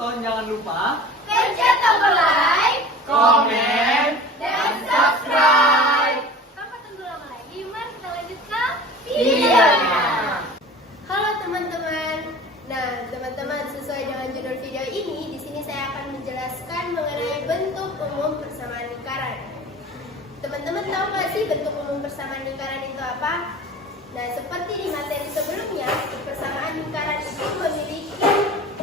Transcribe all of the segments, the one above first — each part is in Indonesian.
nonton, jangan lupa pencet tombol like, komen, dan subscribe. Apa tunggu lama lagi? Mari kita lanjutkan videonya. Halo teman-teman. Nah, teman-teman, sesuai dengan judul video ini, di sini saya akan menjelaskan mengenai bentuk umum persamaan lingkaran. Teman-teman tahu nggak sih bentuk umum persamaan lingkaran itu apa? Nah, seperti di materi sebelumnya, persamaan lingkaran itu memiliki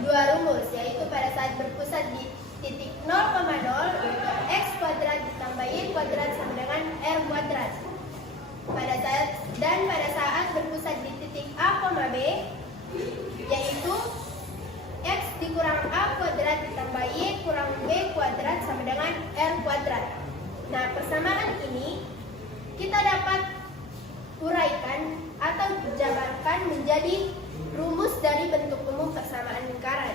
dua rumus, yaitu pada saat berpusat di titik 0,0 untuk x kuadrat ditambah y kuadrat sama dengan r kuadrat. Pada saat berpusat di titik a, b, yaitu x dikurang a kuadrat ditambah y kurang b kuadrat sama dengan r kuadrat. Nah, persamaan ini kita dapat uraikan atau jabarkan menjadi rumus dari bentuk umum persamaan lingkaran.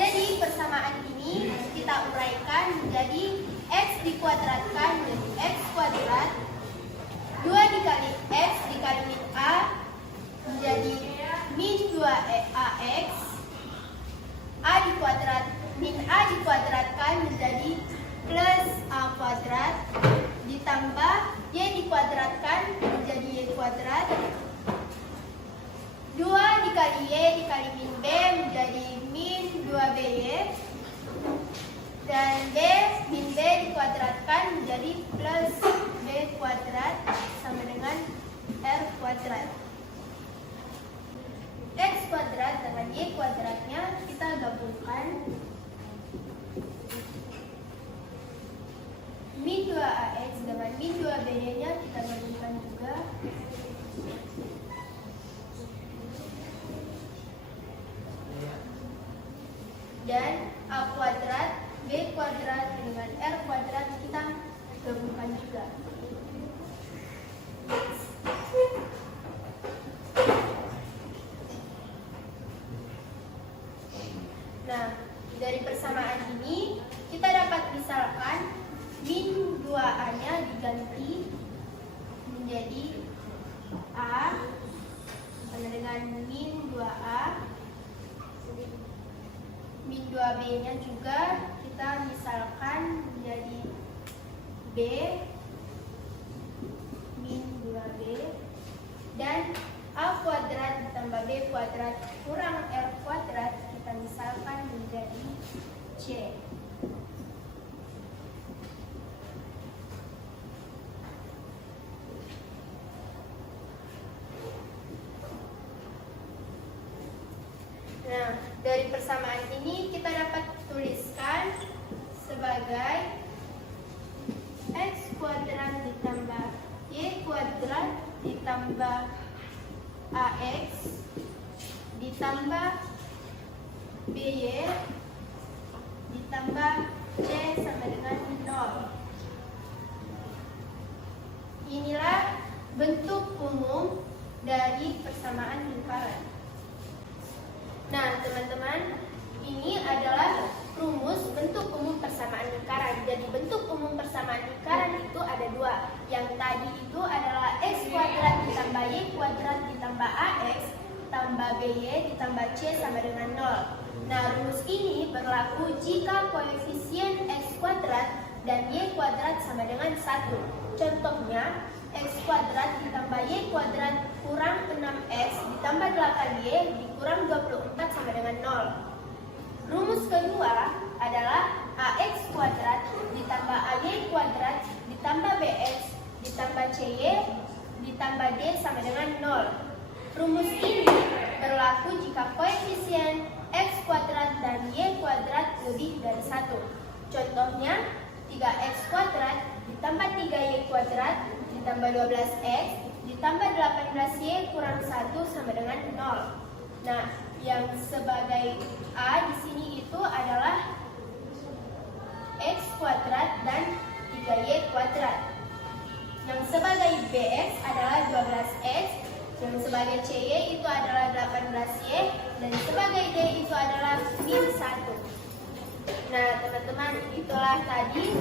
Jadi persamaan ini kita uraikan menjadi x dikuadratkan menjadi x kuadrat 2 dikali x dikali min a menjadi min 2ax, min a dikuadratkan menjadi plus a kuadrat ditambah y dikuadratkan menjadi y kuadrat 2 dikali y dikali min b menjadi min 2by dan b min b dikuadratkan menjadi plus b kuadrat sama dengan r kuadrat. X kuadrat dengan y kuadratnya kita gabungkan, min 2ax dengan min 2by nya kita gabungkan juga, dan a kuadrat b kuadrat dengan r kuadrat kita gabungkan juga. Nah, dari persamaan ini kita dapat misalkan min 2a nya diganti menjadi a sama dengan min 2a, min 2b nya juga kita misalkan menjadi b min 2b, dan a kuadrat ditambah b kuadrat kurang r kuadrat kita misalkan menjadi c. Nah, dari persamaan ini kita dapat tuliskan sebagai x kuadrat ditambah y kuadrat ditambah ax ditambah by ditambah c sama dengan 0. Inilah bentuk umum dari persamaan lingkaran. Nah, teman-teman, ini adalah rumus bentuk umum persamaan lingkaran. Jadi bentuk umum persamaan lingkaran itu ada dua. Yang tadi itu adalah x kuadrat ditambah y kuadrat ditambah ax tambah by ditambah c sama dengan 0. Nah, rumus ini berlaku jika koefisien x kuadrat dan y kuadrat sama dengan 1. Contohnya, x kuadrat ditambah y kuadrat kurang 6x ditambah 8y dikurang 24 sama dengan 0. Rumus kedua adalah ax kuadrat ditambah ay kuadrat ditambah bx ditambah cy ditambah d sama dengan 0. Rumus ini berlaku jika koefisien x kuadrat dan y kuadrat lebih dari 1. Contohnya, 3x kuadrat ditambah 3y kuadrat ditambah 12x ditambah 18y kurang 1 sama dengan 0. Nah, yang sebagai a di sini itu adalah x kuadrat dan 3y kuadrat. Yang sebagai bx adalah 12x, yang sebagai cy itu adalah 18y, dan sebagai d itu adalah min 1. Nah, teman-teman, itulah tadi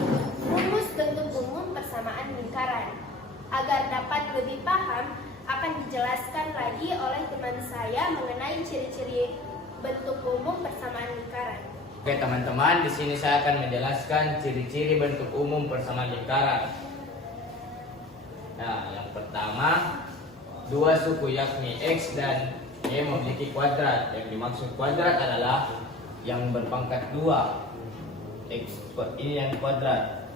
rumus bentuk umum persamaan lingkaran. Agar dapat lebih paham, akan dijelaskan lagi oleh teman saya mengenai ciri-ciri bentuk umum persamaan lingkaran. Oke teman-teman, di sini saya akan menjelaskan ciri-ciri bentuk umum persamaan lingkaran. Nah, yang pertama, dua suku yakni X dan Y memiliki kuadrat. Yang dimaksud kuadrat adalah yang berpangkat 2. X ini yang kuadrat.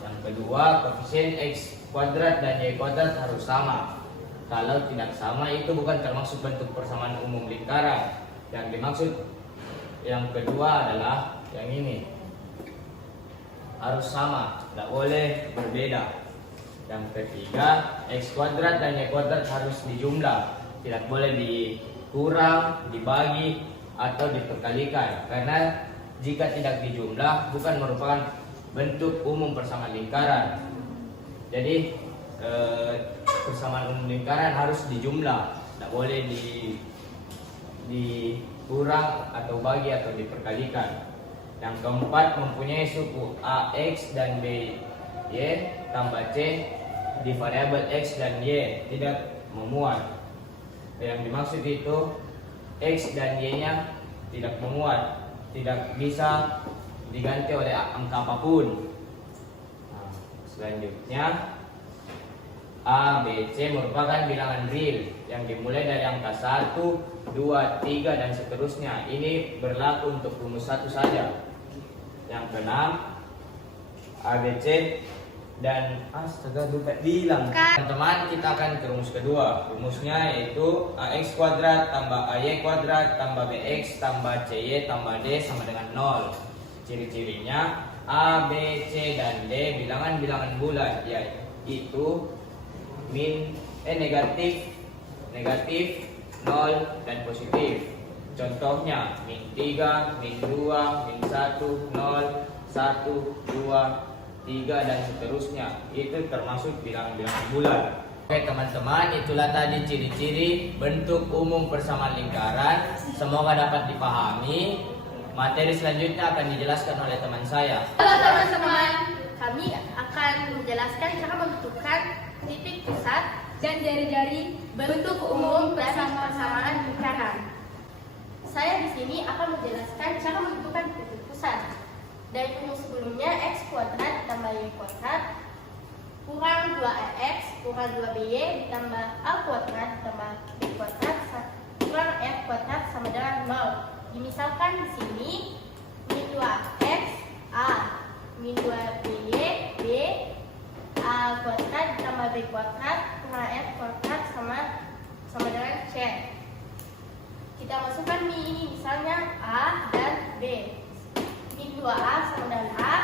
Yang kedua, koefisien X kuadrat dan Y kuadrat harus sama. Kalau tidak sama, itu bukan termasuk bentuk persamaan umum lingkaran. Yang dimaksud yang kedua adalah yang ini, harus sama, tidak boleh berbeda. Yang ketiga, X kuadrat dan Y kuadrat harus dijumlah, tidak boleh dikurang, dibagi, atau diperkalikan. Karena jika tidak dijumlah, bukan merupakan bentuk umum persamaan lingkaran. Jadi persamaan umum lingkaran harus dijumlah, tidak boleh dikurang atau bagi atau diperkalikan. Yang keempat, mempunyai suku AX dan BY tambah C di variabel X dan Y tidak memuat. Yang dimaksud itu X dan Y nya tidak memuat, tidak bisa diganti oleh angka apapun. Nah, selanjutnya A, B, C merupakan bilangan real yang dimulai dari angka 1, 2, 3 dan seterusnya. Ini berlaku untuk rumus 1 saja. Yang keenam, A, B, C dan astaga lupa bilang. Teman-teman, kita akan ke rumus kedua. Rumusnya yaitu AX kuadrat tambah AY kuadrat tambah BX tambah CY tambah D sama dengan 0. Ciri-cirinya A, B, C dan D bilangan-bilangan bulat, yaitu negatif, 0 dan positif. Contohnya min 3, min 2, min 1, 0, 1, 2, 3 dan seterusnya. Itu termasuk bilangan-bilangan bulat. Oke teman-teman, itulah tadi ciri-ciri bentuk umum persamaan lingkaran. Semoga dapat dipahami. Materi selanjutnya akan dijelaskan oleh teman saya. Halo teman-teman, kami akan menjelaskan cara menentukan titik pusat dan jari-jari bentuk umum dari persamaan lingkaran. Saya di sini akan menjelaskan cara menentukan titik pusat. Dari rumus sebelumnya, X kuadrat ditambah Y kuadrat kurang 2X kurang 2BY ditambah A kuadrat ditambah B kuadrat kurang F kuadrat sama dengan 0. Dimisalkan di sini min 2X A, min 2BY B, A kuadrat ditambah B kuadrat kurang F kuadrat sama dengan C. Kita masukkan min ini misalnya A dan B. Min 2A sama dengan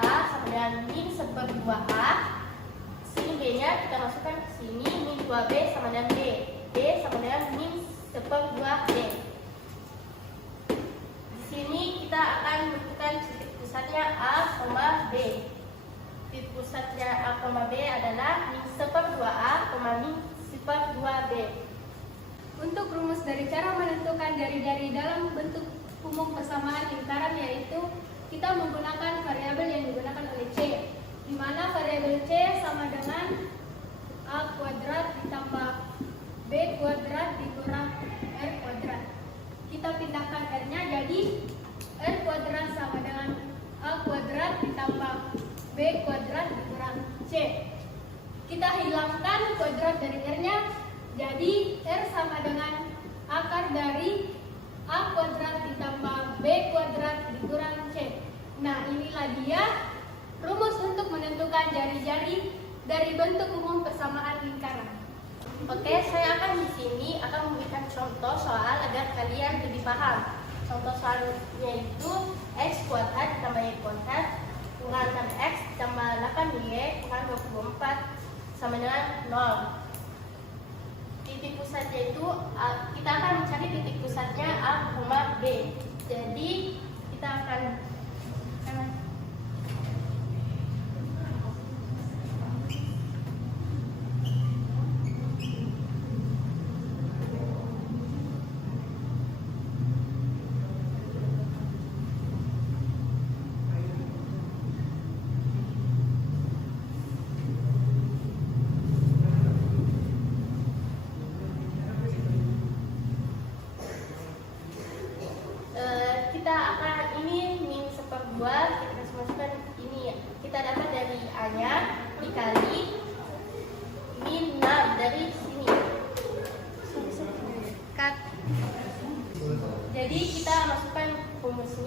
A sama dengan min seper 2A. Sini B nya kita masukkan ke sini, min 2B sama dengan B. B sama dengan min seper 2B. Di sini kita akan menentukan titik pusatnya A, B. Titik pusatnya A, B adalah min seper 2A, min seper 2B. Untuk rumus dari cara menentukan jari-jari dalam bentuk umum persamaan lingkaran, yaitu kita menggunakan variabel yang digunakan oleh C, di mana variabel C sama dengan A kuadrat ditambah B kuadrat dikurang R kuadrat. Kita pindahkan R-nya jadi R kuadrat sama dengan A kuadrat ditambah B kuadrat dikurang C. Kita hilangkan kuadrat dari R-nya, jadi R sama dengan akar dari A kuadrat ditambah B kuadrat dikurang C. Nah, inilah dia rumus untuk menentukan jari-jari dari bentuk umum persamaan lingkaran. Oke, saya akan di sini akan memberikan contoh soal agar kalian lebih paham. Contoh soalnya itu X kuadrat ditambah Y kuadrat kurang 6X ditambah 8Y kurang 24 sama dengan 0. Titik pusatnya itu kita akan mencari titik pusatnya A, B. Jadi kita akan kita akan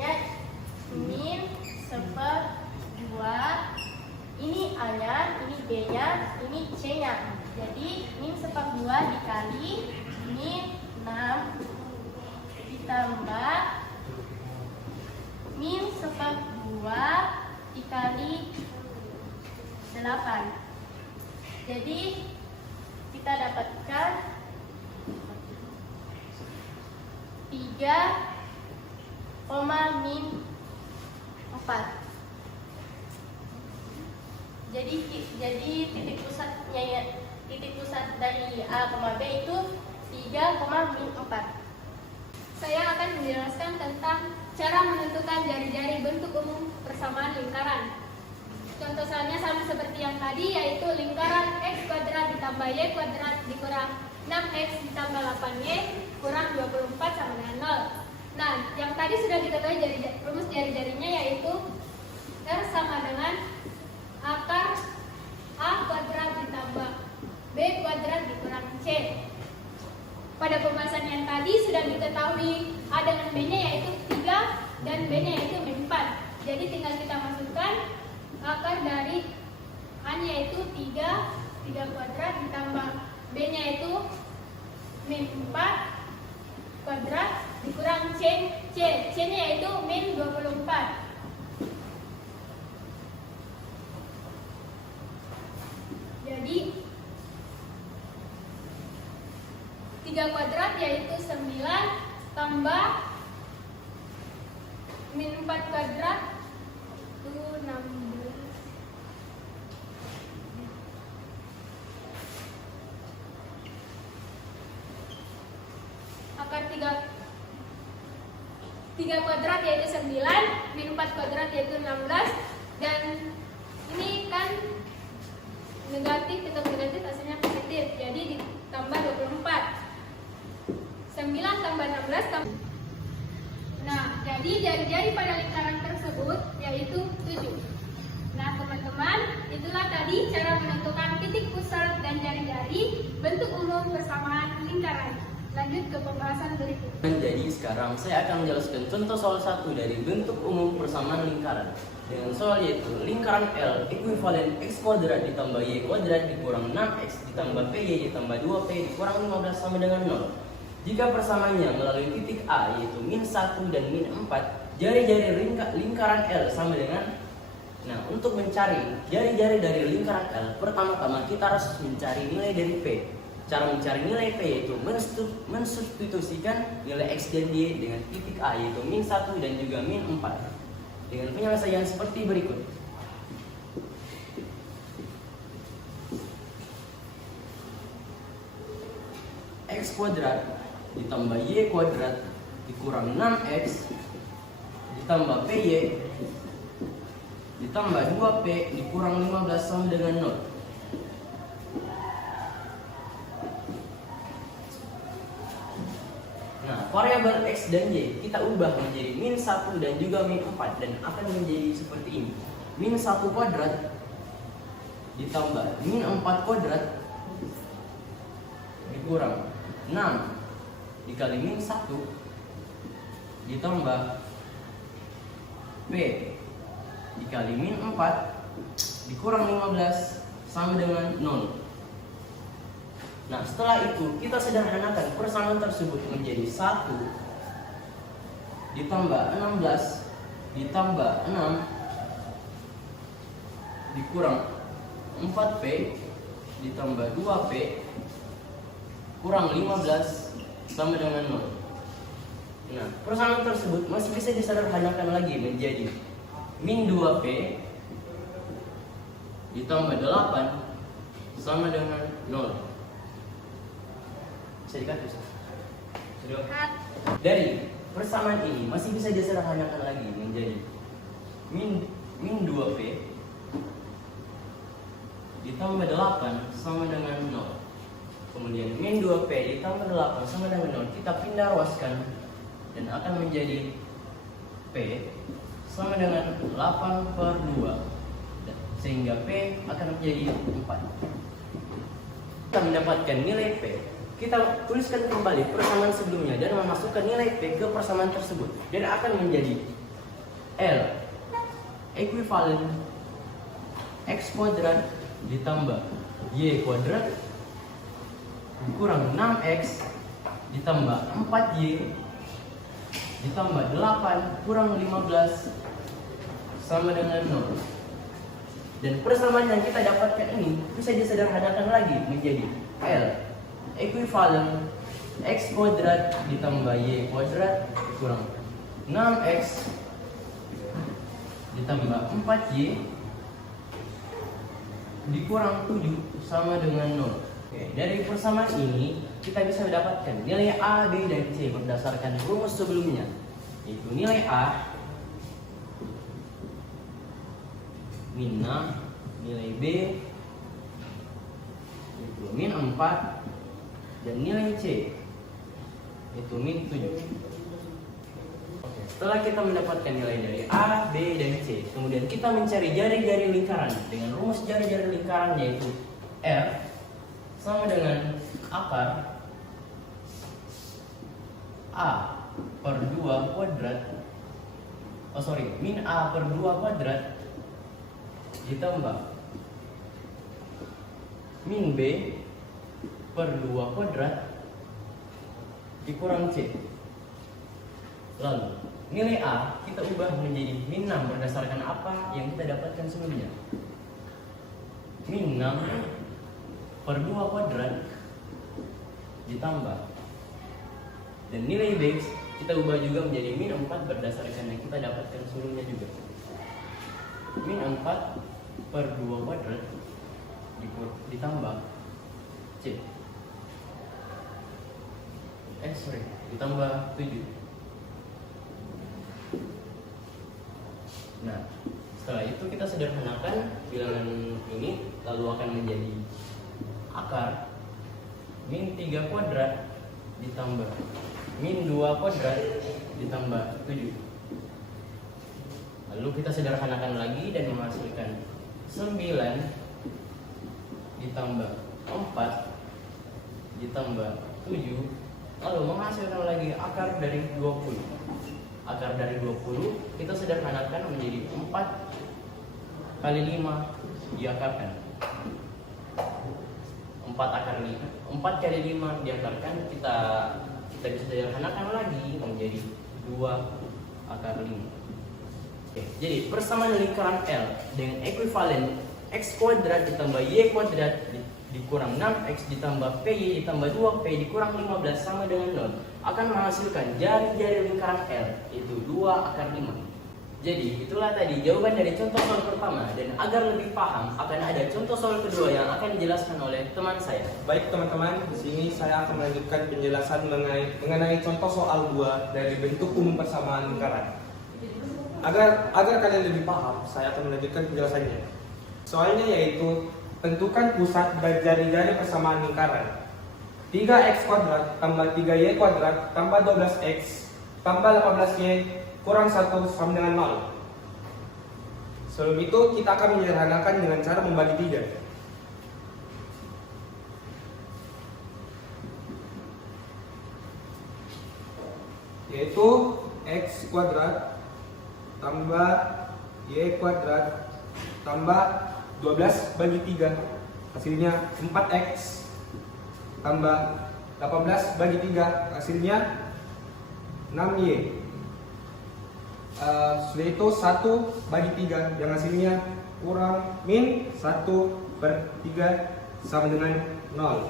Artinya min seper 2. Ini A-nya, ini B-nya, ini C-nya. Jadi min seper 2 dikali min 6 ditambah min seper 2 dikali 8. Jadi kita dapatkan 3, min 4. Jadi titik pusat dari A, B itu 3, min 4. Saya akan menjelaskan tentang cara menentukan jari-jari bentuk umum persamaan lingkaran. Contoh soalnya sama seperti yang tadi, yaitu lingkaran x kuadrat ditambah y kuadrat dikurang 6x ditambah 8y kurang 24 sama dengan 0. Nah, yang tadi sudah diketahui rumus jari-jarinya, yaitu R sama dengan akar A kuadrat ditambah B kuadrat dikurang C. Pada pembahasan yang tadi sudah diketahui A dengan B-nya yaitu 3 dan B-nya yaitu min 4. Jadi tinggal kita masukkan akar dari A-nya yaitu 3 kuadrat ditambah B-nya yaitu min 4 kuadrat dikurang C-nya yaitu min 24. Jadi 3 kuadrat yaitu 9 tambah min 4 kuadrat itu 16. Akar 3 kuadrat yaitu 9, min 4 kuadrat yaitu 16, dan ini kan negatif ketemu negatif hasilnya positif, jadi ditambah 24. 9 tambah 16 tambah. Nah, jadi jari-jari pada lingkaran tersebut yaitu 7. Nah, teman-teman, itulah tadi cara menentukan titik pusat dan jari-jari bentuk umum persamaan lingkaran. Lanjut ke pembahasan berikut. Jadi sekarang saya akan menjelaskan contoh soal 1 dari bentuk umum persamaan lingkaran. Dengan soal yaitu lingkaran L ekuivalen x kuadrat ditambah y kuadrat dikurang 6x ditambah py ditambah 2p dikurang 15 sama dengan 0. Jika persamaannya melalui titik A yaitu min 1 dan min 4, jari-jari lingkaran L sama dengan. Nah, untuk mencari jari-jari dari lingkaran L, pertama-tama kita harus mencari nilai dari P. Cara mencari nilai P yaitu mensubstitusikan nilai X dan Y dengan titik A yaitu min 1 dan juga min 4 dengan penyelesaian seperti berikut. X kuadrat ditambah Y kuadrat dikurang 6X ditambah PY ditambah 2P dikurang 15 sama dengan 0. Nah, variabel X dan Y kita ubah menjadi min 1 dan juga min 4 dan akan menjadi seperti ini. Min 1 kuadrat ditambah min 4 kuadrat dikurang 6 dikali min 1 ditambah P dikali min 4 dikurang 15 sama dengan 0. Nah, setelah itu kita sederhanakan persamaan tersebut menjadi 1 ditambah 16 ditambah 6 dikurang 4P ditambah 2P kurang 15 sama dengan 0. Nah, persamaan tersebut masih bisa disederhanakan lagi menjadi min 2P ditambah 8 sama dengan 0. Bisa dikat, Ustaz? Sudah. Dari persamaan ini masih bisa disederhanakan lagi menjadi min 2P ditambah 8 sama dengan 0. Kemudian min 2P ditambah 8 sama dengan 0 kita pindah ruaskan dan akan menjadi P sama dengan 8 per 2 sehingga P akan menjadi 4. Kita mendapatkan nilai P, kita tuliskan kembali persamaan sebelumnya dan memasukkan nilai P ke persamaan tersebut dan akan menjadi L ekuivalen X kuadrat ditambah Y kuadrat kurang 6X ditambah 4Y ditambah 8 kurang 15 sama dengan 0. Dan persamaan yang kita dapatkan ini bisa disederhanakan lagi menjadi L ekuivalen X kuadrat ditambah Y kuadrat kurang 6X ditambah 4Y dikurang 7 sama dengan 0. Oke, dari persamaan ini kita bisa mendapatkan nilai A, B, dan C berdasarkan rumus sebelumnya, yaitu nilai A min 6, nilai B itu min 4, dan nilai C itu min 7. Oke, setelah kita mendapatkan nilai dari A, B, dan C, kemudian kita mencari jari-jari lingkaran dengan rumus jari-jari lingkaran yaitu R sama dengan akar A per 2 kuadrat min A per 2 kuadrat ditambah min B per 2 kuadrat dikurang C. Lalu nilai A kita ubah menjadi min 6 berdasarkan apa yang kita dapatkan sebelumnya. Min 6 per 2 kuadrat ditambah, dan nilai B kita ubah juga menjadi min 4 berdasarkan yang kita dapatkan sebelumnya juga. Min 4 per 2 kuadrat ditambah C ditambah 7. Nah, setelah itu kita sederhanakan bilangan ini lalu akan menjadi akar min 3 kuadrat ditambah min 2 kuadrat ditambah 7. Lalu kita sederhanakan lagi dan menghasilkan 9 ditambah 4 ditambah 7, lalu menghasilkan lagi akar dari 20. Akar dari 20 kita sederhanakan menjadi 4 kali 5 diakarkan. 4 kali 5 diakarkan kita bisa sederhanakan lagi menjadi 2 akar 5. Oke, jadi persamaan lingkaran L dengan ekuivalen X kuadrat ditambah Y kuadrat dikurang 6X ditambah PY ditambah 2P dikurang 15 sama dengan 0 akan menghasilkan jari-jari lingkaran L, yaitu 2 akar 5. Jadi itulah tadi jawaban dari contoh soal pertama, dan agar lebih paham akan ada contoh soal kedua yang akan dijelaskan oleh teman saya. Baik teman-teman, di sini saya akan melanjutkan penjelasan mengenai contoh soal 2 dari bentuk umum persamaan lingkaran. Agar kalian lebih paham, saya akan melanjutkan penjelasannya. Soalnya yaitu tentukan pusat dari jari-jari persamaan lingkaran. 3x kuadrat tambah 3y kuadrat tambah 12x tambah 18y kurang 1 sama dengan 0. Sebelum itu kita akan menyederhanakan dengan cara membagi 3. Yaitu x kuadrat tambah y kuadrat tambah 12 bagi 3, hasilnya 4x tambah 18 bagi 3, hasilnya 6y. Sudah itu 1 bagi 3 yang hasilnya kurang min 1/3 sama dengan 0.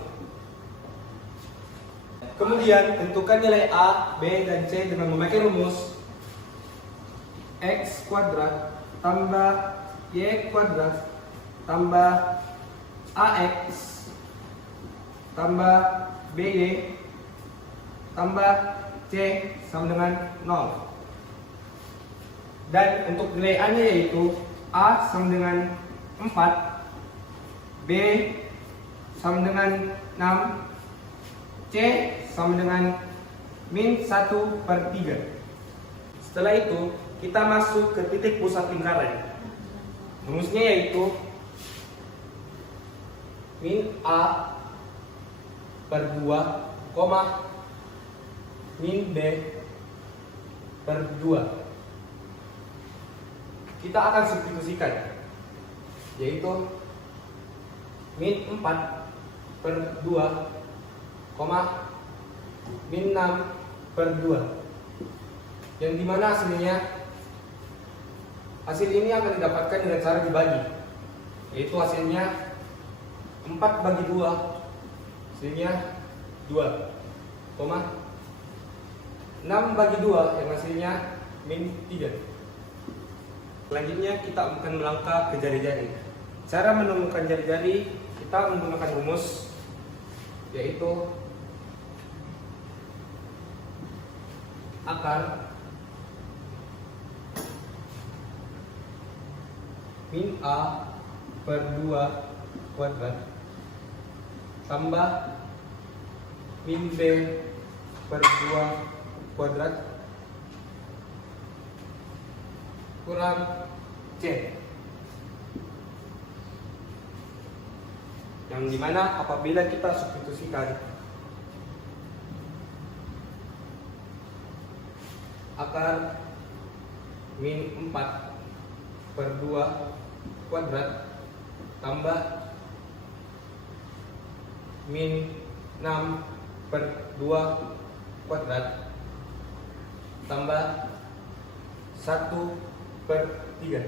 Kemudian tentukan nilai A, B, dan C dengan memakai rumus x kuadrat tambah y kuadrat tambah ax tambah by tambah c sama dengan 0. Dan untuk nilai A nya yaitu A sama dengan 4, B sama dengan 6, C sama dengan min 1/3. Setelah itu kita masuk ke titik pusat lingkaran. Rumusnya yaitu min A per 2, min B per 2. kita akan substitusikan, yaitu min 4 per 2, min 6 per 2, yang dimana hasil ini akan didapatkan dengan cara dibagi, yaitu hasilnya 4 bagi 2 hasilnya 2, 6 bagi 2 yang hasilnya min 3. Selanjutnya kita akan melangkah ke jari-jari. Cara menemukan jari-jari, kita menggunakan rumus, yaitu akar min A per 2 kuadrat tambah min B per 2 kuadrat kurang C, yang dimana apabila kita substitusikan akar min 4 per 2 kuadrat tambah min 6 per 2 kuadrat tambah 1 per 3.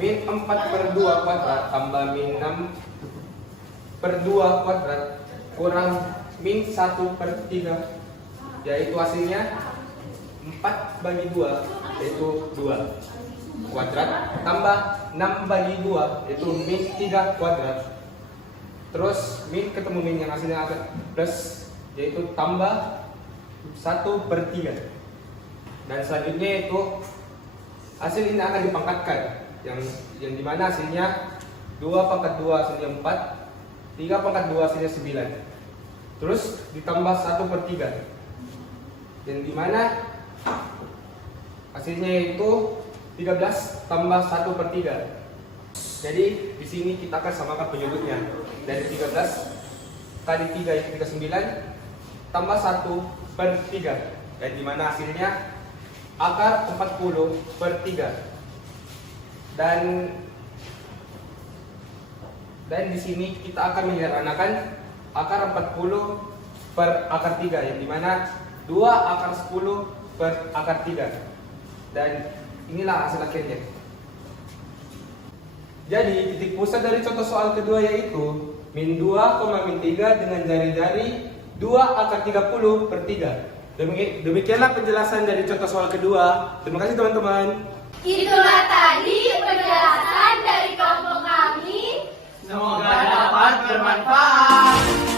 Min 4 per 2 kuadrat tambah min 6 per 2 kuadrat kurang min 1 per 3, yaitu hasilnya 4 bagi 2, yaitu 2 kuadrat tambah 6 bagi 2, yaitu min 3 kuadrat. Terus min ketemu min yang hasilnya akan plus, yaitu tambah 1 per 3. Dan selanjutnya itu hasil ini akan dipangkatkan, yang dimana hasilnya 2 pangkat 2 hasilnya 4, 3 pangkat 2 hasilnya 9. Terus ditambah 1 per 3, yang dimana hasilnya itu 13 tambah 1 per 3. Jadi di sini kita akan samakan penyebutnya. Dari 13 kali 3 yaitu 39 tambah 1 per 3, dan dimana hasilnya akar 40 per 3. Dan di sini kita akan menyederhanakan akar 40 per akar 3, yang dimana 2 akar 10 per akar 3. Dan inilah hasil akhirnya. Jadi titik pusat dari contoh soal kedua yaitu min 2, min 3 dengan jari-jari 2 akar 30 per 3. Demikianlah penjelasan dari contoh soal kedua. Terima kasih teman-teman. Itulah tadi penjelasan dari kelompok kami. Semoga dapat bermanfaat.